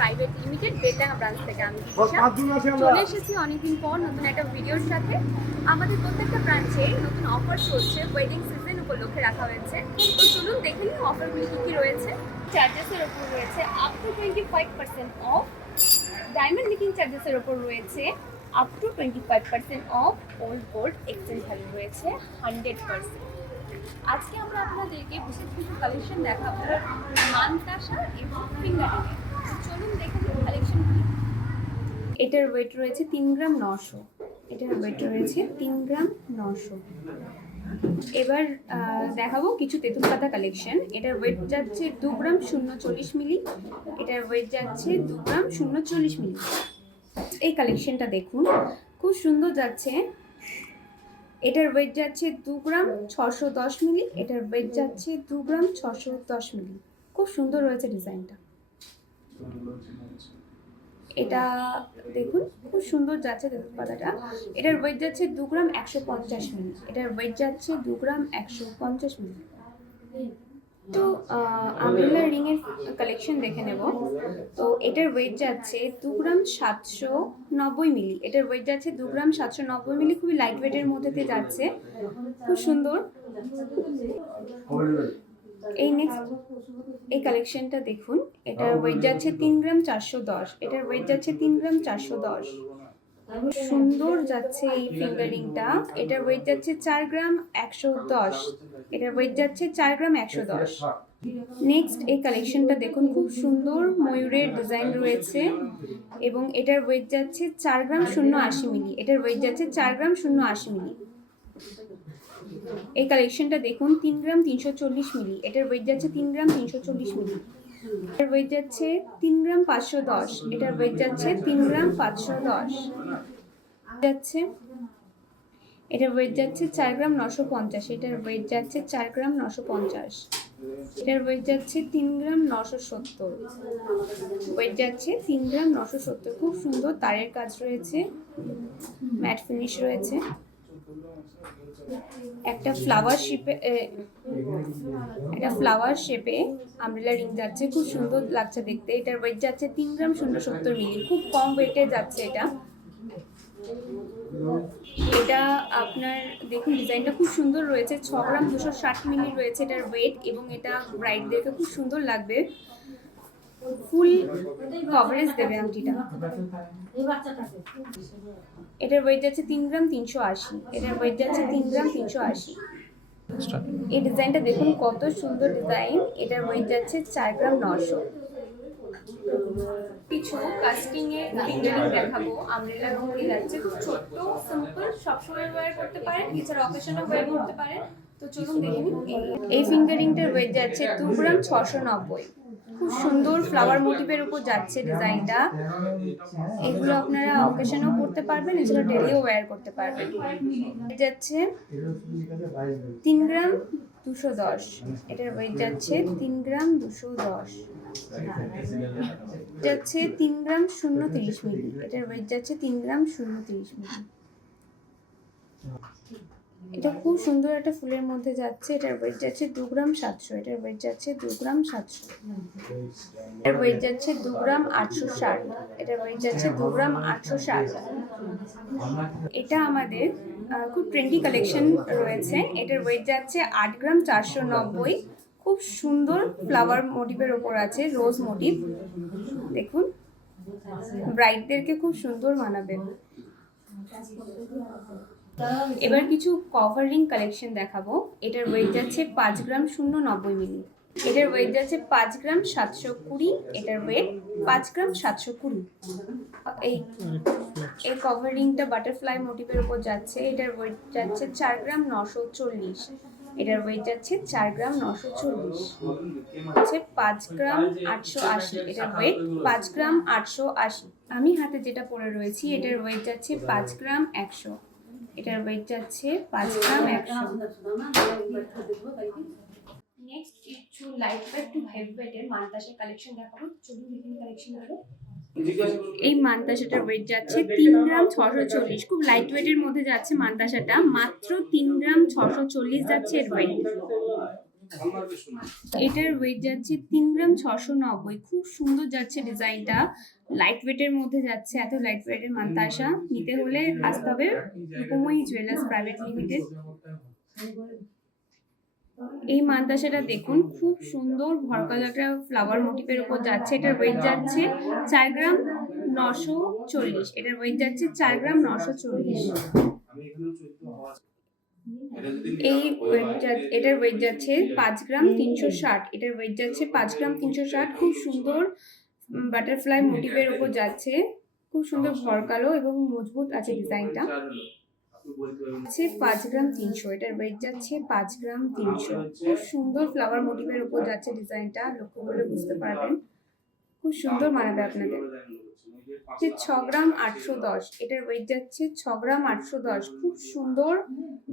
Private limited Beldanga branch থেকে। আমি চলে এসেছি অনেকদিন পর নতুন একটা ভিডিওর সাথে। আমাদের প্রত্যেকটা ব্রাঞ্চে নতুন অফার চলছে, ওয়েডিং সিজন উপলক্ষে রাখা হয়েছে। তো চলুন দেখে নিন অফারগুলি কী কী রয়েছে। চার্জেসের ওপর রয়েছে up to 25% off. Diamond making চার্জেসের ওপর রয়েছে up to 25% off. Old gold exchange value রয়েছে 100%। আজকে আমরা আপনাদেরকে বিশেষ কিছু কালেকশন দেখাবো মানতাসা এবং ফিঙ্গারিংয়ে। চলুন দেখে নিন কালেকশনগুলি। এটার ওয়েট রয়েছে 3 গ্রাম 900। এটার ওয়েট রয়েছে 3 গ্রাম 900। এবার দেখাবো কিছু তেঁতুল পাতা কালেকশন। এটার ওয়েট যাচ্ছে 2 গ্রাম 040 মিলি। এটার ওয়েট যাচ্ছে 2 গ্রাম 040 মিলি। এই কালেকশনটা দেখুন, খুব সুন্দর যাচ্ছে। এটার ওয়েট যাচ্ছে 2 গ্রাম 610 মিলি। এটার ওয়েট যাচ্ছে 2 গ্রাম 610 মিলি। খুব সুন্দর রয়েছে ডিজাইনটা। এটা দেখুন, খুব সুন্দর যাচ্ছে তেঁতুল পাতাটা। এটার ওয়েট যাচ্ছে 2 গ্রাম 150 মিলি। এটার ওয়েট যাচ্ছে 2 গ্রাম 150 মিলি। তো আমব্রেলা রিংয়ের কালেকশন দেখে নেব। তো এটার ওয়েট যাচ্ছে 2 গ্রাম 790 মিলি। এটার ওয়েট যাচ্ছে 2 গ্রাম 790 মিলি। খুবই লাইট ওয়েটের মধ্যে দিয়ে যাচ্ছে, খুব সুন্দর। এই নেক্সট এই কালেকশনটা দেখুন। এটার ওয়েট যাচ্ছে 3 গ্রাম 410। এটার ওয়েট যাচ্ছে 3 গ্রাম 410। সুন্দর যাচ্ছে এই ফিঙ্গারিংটা। এটার ওয়েট যাচ্ছে 4 গ্রাম 110। এটার ওয়েট যাচ্ছে 4 গ্রাম 110। নেক্সট এই কালেকশনটা দেখুন, খুব সুন্দর ময়ূরের ডিজাইন রয়েছে এবং এটার ওয়েট যাচ্ছে 4 গ্রাম 080 মিলি। এটার ওয়েট যাচ্ছে 4 গ্রাম 080 মিলি। এই কালেকশনটা দেখুন, 3 গ্রাম 340 মিলি। এটার ওয়েট যাচ্ছে 3 গ্রাম 340 মিলি। এটার ওয়েট যাচ্ছে 3 গ্রাম 510। এটার ওয়েট যাচ্ছে 3 গ্রাম 510 যাচ্ছে। এটার ওয়েট যাচ্ছে 4 গ্রাম 950। এটার ওয়েট যাচ্ছে 4 গ্রাম 950। এটার ওয়েট যাচ্ছে 3 গ্রাম 970। ওয়েট যাচ্ছে 3 গ্রাম 970। খুব সুন্দর তারের কাজ রয়েছে, ম্যাট ফিনিশ রয়েছে। একটা ফ্লাওয়ার শেপে আমব্রেলা রিং যাচ্ছে, খুব সুন্দর লাগছে দেখতে। এটার ওয়েট যাচ্ছে 3 গ্রাম 070 মিলি। খুব কম ওয়েটে যাচ্ছে এটা। এটা আপনার দেখুন, ডিজাইনটা খুব সুন্দর রয়েছে। 6 গ্রাম 260 মিলি রয়েছে এটার ওয়েট এবং এটা ব্রাইডদেরকে খুব সুন্দর লাগবে। ফুল কভারেজ দেবে আংটিটা। এটার ওয়েট যাচ্ছে 3 গ্রাম 380। এটার ওয়েট যাচ্ছে 3 গ্রাম 380। এই ডিজাইনটা দেখুন, কত সুন্দর ডিজাইন। এটার ওয়েট যাচ্ছে 4 গ্রাম 900। কিছু কাস্টিং এর ফিঙ্গারিং দেখাবো। আমব্রেলা রঙে যাচ্ছে, খুব ছোট্ট সিম্পল, সবসময় ওয়্যার করতে পারেন, এছাড়া অকেশনে ওয়্যার করতে পারেন। তো চলুন দেখে নিন। এই ফিঙ্গারিংটার ওয়েট যাচ্ছে 2 গ্রাম 690। খুব সুন্দর ফ্লাওয়ার মোটিভের উপর যাচ্ছে ডিজাইনটা। এগুলো আপনারা অকেশনেও করতে পারবেন, এছাড়া ডেলিও ওয়্যার করতে পারবেন। যাচ্ছে 3 গ্রাম 210। এটার ওয়েট যাচ্ছে 3 গ্রাম 210। যাচ্ছে 3 গ্রাম 030 মিলি। এটার ওয়েট যাচ্ছে 3 গ্রাম 030 মিলি। এটা খুব সুন্দর একটা ফুলের মধ্যে যাচ্ছে। এটার ওয়েট যাচ্ছে 2 গ্রাম 700। এটার ওয়েট যাচ্ছে 2 গ্রাম 700। এটার ওয়েট যাচ্ছে 2 গ্রাম 860। এটার ওয়েট যাচ্ছে 2 গ্রাম 860। এটা আমাদের খুব ট্রেন্ডি কালেকশন রয়েছে। এটার ওয়েট যাচ্ছে 8 গ্রাম 490। খুব সুন্দর ফ্লাওয়ার মোটিভের ওপর আছে, রোজ মোটিভ। দেখুন, ব্রাইডদেরকে খুব সুন্দর মানাবে। এবার কিছু কভারিং কালেকশন দেখাবো। এটার ওয়েট যাচ্ছে 5 গ্রাম 090 মিলি। এটার ওয়েট যাচ্ছে 5 গ্রাম 720। এটার ওয়েট 5 গ্রাম 720। এই কভারিংটা বাটারফ্লাই মোটিভের উপর যাচ্ছে। এটার ওয়েট যাচ্ছে 4 গ্রাম 940। এটার ওয়েট যাচ্ছে 4 গ্রাম 940। হচ্ছে 5 গ্রাম 880। এটার ওয়েট 5 গ্রাম 880। আমি হাতে যেটা পরে রয়েছি, এটার ওয়েট যাচ্ছে 5 গ্রাম 100। এটার ওয়েট যাচ্ছে 5 গ্রাম 100। নেক্সট কিছু লাইট ওয়েট টু হেভি ওয়েটের মানতাসের কালেকশন দেখাবো। চলুন দেখুন কালেকশনগুলো। এই মানতাসাটার ওয়েট যাচ্ছে 3 গ্রাম 640। খুব লাইট ওয়েটের মধ্যে যাচ্ছে মানতাসাটা, মাত্র 3 গ্রাম 640 যাচ্ছে এর ওয়েট। এটার ওয়েট যাচ্ছে 3 গ্রাম 690। খুব সুন্দর যাচ্ছে ডিজাইনটা, লাইট ওয়েটের মধ্যে যাচ্ছে। এত লাইট ওয়েটের মান্তাসা নিতে হলে আসতে হবে রূপময়ী জুয়েলার্স প্রাইভেট লিমিটেড। এই মান্তাসাটা দেখুন, খুব সুন্দর ভরকালো একটা ফ্লাওয়ার মোটিভের উপর যাচ্ছে। এটার ওয়েট যাচ্ছে 4 গ্রাম 940। এটার ওয়েট যাচ্ছে 4 গ্রাম 940। এটার ওয়েট যাচ্ছে 5 গ্রাম 360। এটার ওয়েট যাচ্ছে 5 গ্রাম 360। খুব সুন্দর বাটারফ্লাই মোটিভের উপর যাচ্ছে, খুব সুন্দর ভরকালো এবং মজবুত আছে ডিজাইনটা। আছে 5 গ্রাম 300। এটার ওয়েট যাচ্ছে 5 গ্রাম 300। খুব সুন্দর ফ্লাওয়ার মোটিভের উপর যাচ্ছে ডিজাইনটা, লক্ষ্য করে বুঝতে পারবেন। খুব সুন্দর মানাবে আপনাদের। 6 গ্রাম 810। এটার ওয়েট যাচ্ছে 6 গ্রাম 810। খুব সুন্দর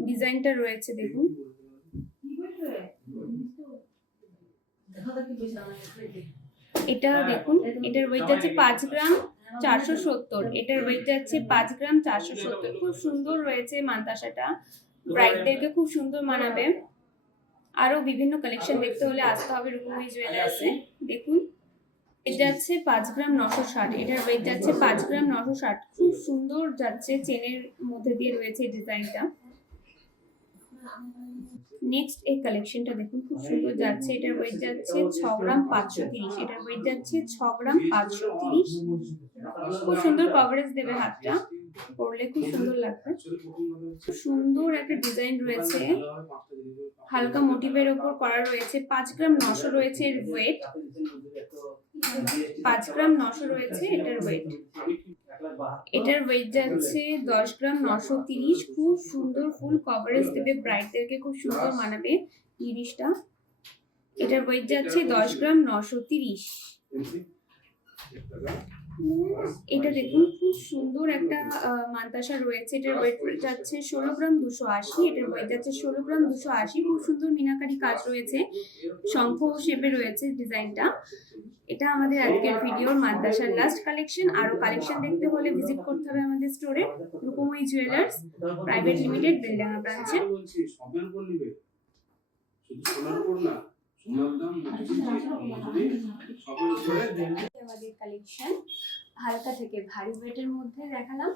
ডিজাইনটা রয়েছে দেখুন। এটা দেখুন, এটার ওয়েট যাচ্ছে 5 গ্রাম 470। এটার ওয়েট যাচ্ছে 5 গ্রাম 470। খুব সুন্দর রয়েছে মান্তাসাটা, ব্রাইডদেরকে খুব সুন্দর মানাবে। আরো বিভিন্ন কালেকশন দেখতে হলে আসতে হবে রূপময়ী জুয়েলার্সে। দেখুন, এটা যাচ্ছে 5 গ্রাম 960। এটার ওয়েট যাচ্ছে 5 গ্রাম 960। খুব সুন্দর যাচ্ছে, চেনের মধ্যে দিয়ে রয়েছে ডিজাইনটা। নেক্সট এই কালেকশনটা দেখুন, খুব সুন্দর যাচ্ছে। এটার ওয়েট যাচ্ছে 6 গ্রাম 530। এটার ওয়েট যাচ্ছে 6 গ্রাম 530। খুব সুন্দর কভারেজ দেবে হাতটা, পরলে খুব সুন্দর লাগবে। খুব সুন্দর একটা ডিজাইন রয়েছে, হালকা মোটিভের ওপর করা রয়েছে। 5 গ্রাম 900 রয়েছে এর ওয়েট। 5 গ্রাম 900 রয়েছে এটার ওয়েট। এটার ওয়েট যাচ্ছে 10 গ্রাম 930। খুব সুন্দর ফুল কভারেজ দেবে, ব্রাইডদেরকে খুব সুন্দর মানাবে জিনিসটা। এটার ওয়েট যাচ্ছে 10 গ্রাম 930। এটা দেখুন, খুব সুন্দর একটা মান্তাসা রয়েছে। এটার ওয়েট যাচ্ছে 16 গ্রাম 280। এটার ওয়েট যাচ্ছে 16 গ্রাম 280। খুব সুন্দর মিনাকারি কাজ রয়েছে, শঙ্খ শেপে রয়েছে ডিজাইনটা। এটা আমাদের আজকের ভিডিওর মান্তাসার লাস্ট কালেকশন। আরো কালেকশন দেখতে হলে ভিজিট করতে হবে আমাদের স্টোরে, Rupmoyee jewellers private limited, Beldanga ব্রাঞ্চে। আমাদের কালেকশন হালকা থেকে ভারী ওয়েটের মধ্যে দেখালাম।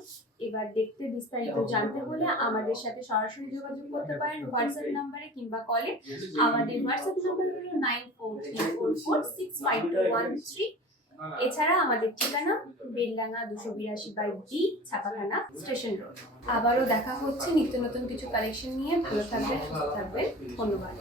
এবার দেখতে বিস্তারিত জানতে হলে আমাদের সাথে সরাসরি যোগাযোগ করতে পারেন হোয়াটসঅ্যাপ নাম্বারে কিংবা কলে। আমাদের হোয়াটসঅ্যাপ নাম্বার হলো 9434465213। এছাড়া আমাদের ঠিকানা বেলডাঙ্গা 282/D, ছাপাখানা স্টেশন রোড। আবারও দেখা হচ্ছে নিত্য নতুন কিছু কালেকশন নিয়ে। ভালো থাকবেন, সুস্থ থাকবেন, ধন্যবাদ।